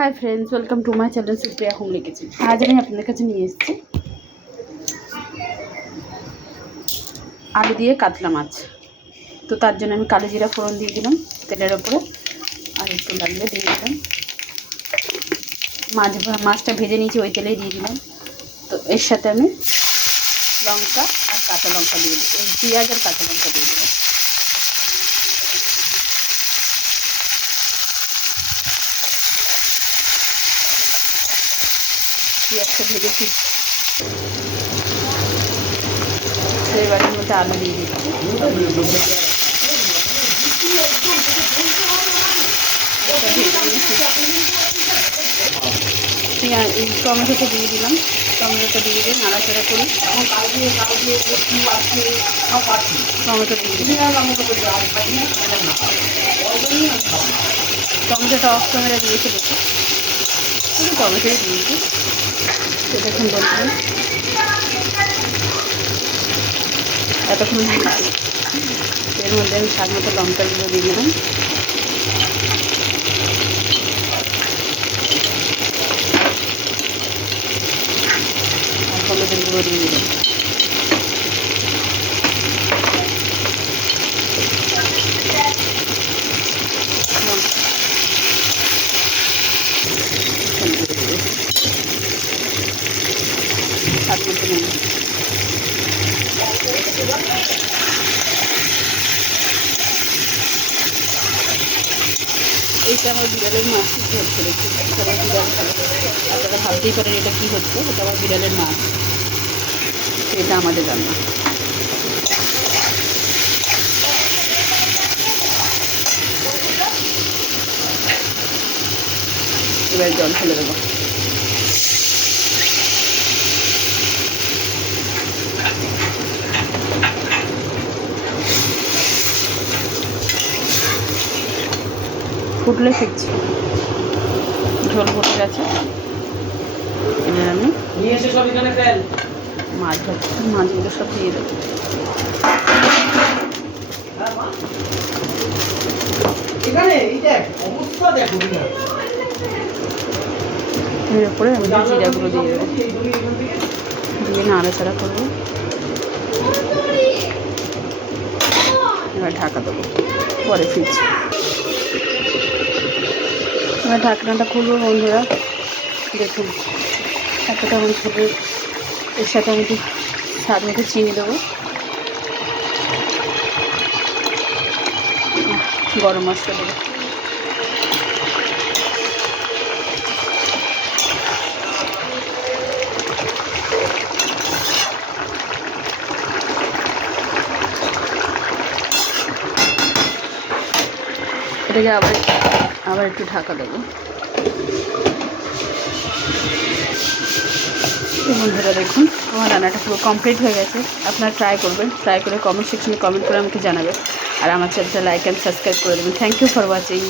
Hi friends, welcome to my channel Supriya homely kitchen. आज मैं আপনাদের কাছে নিয়ে এসেছি আলু দিয়ে কাতলা মাছ। তো তার জন্য আমি কালো জিরা ফোড়ন দিয়ে দিলাম তেলের উপরে, আর একটু লাগলে দিয়ে দিলাম মাছটা ভেজে নিয়েছি, ওই তেলেই দিয়ে দিলাম। তো এর সাথে আমি লঙ্কা আর কাঁচা লঙ্কা দিয়ে দিই, এই পেঁয়াজ আর কাঁচা লঙ্কা দিয়ে দিলাম। পেঁয়াজটা ভেজেছি, এবারের মধ্যে আলু দিয়ে দিচ্ছি। টমেটোটা দিয়ে দিলাম, টমেটোটা দিয়ে দিয়ে নাড়াচাড়া করি। টমেটো দিয়ে দিলাম, টমেটোটা অফ ক্যামেরা দিয়েছে দেখি, শুধু টমেটোই দিয়েছি। তো দেখুন বলবেন এতক্ষণ এর মধ্যে আমি স্বাদ মতো লঙ্কাগুলো দিয়ে দিলাম, আর হলুদের গুঁড়ো দিয়ে দিলাম। স্বাদ মতো নুন। এইটা আমার বিড়ালের মাছ ঝোল করেছি, সবাই বিড়াল খাবে। আপনারা ভাবতেই পারেন এটা কী হচ্ছে, এটা আমার বিড়ালের মাছ। এটা আমাদের রান্না। এবার জল ফেলে দেবো। ফুটলে ফিরছি, ঝোল ফুটে গেছে। এবার আমি মাছ ভাজছি, মাছগুলো সব দিয়ে দেবো। এর উপরে আমি জিরাগুলো দিয়ে দেবো, দিয়ে নাড়াচাড়া করবো। এবার ঢাকা দেবো, পরে ফিরছি। এবার ঢাকনাটা খুলবো বন্ধুরা, দেখুন এতটা আমার ঝোলে। এর সাথে আমি একটু স্বাদ মতো চিনি দেবো, গরম মশলা দেবো। এটাকে আবার একটু ঢাকা দেবো। বন্ধুরা দেখুন আমার রান্নাটা পুরো কমপ্লিট হয়ে গেছে। আপনারা ট্রাই করবেন, ট্রাই করে কমেন্ট সেকশনে কমেন্ট করে আমাকে জানাবেন, আর আমার চ্যানেলটা লাইক অ্যান্ড সাবস্ক্রাইব করে দেবেন। Thank you for watching.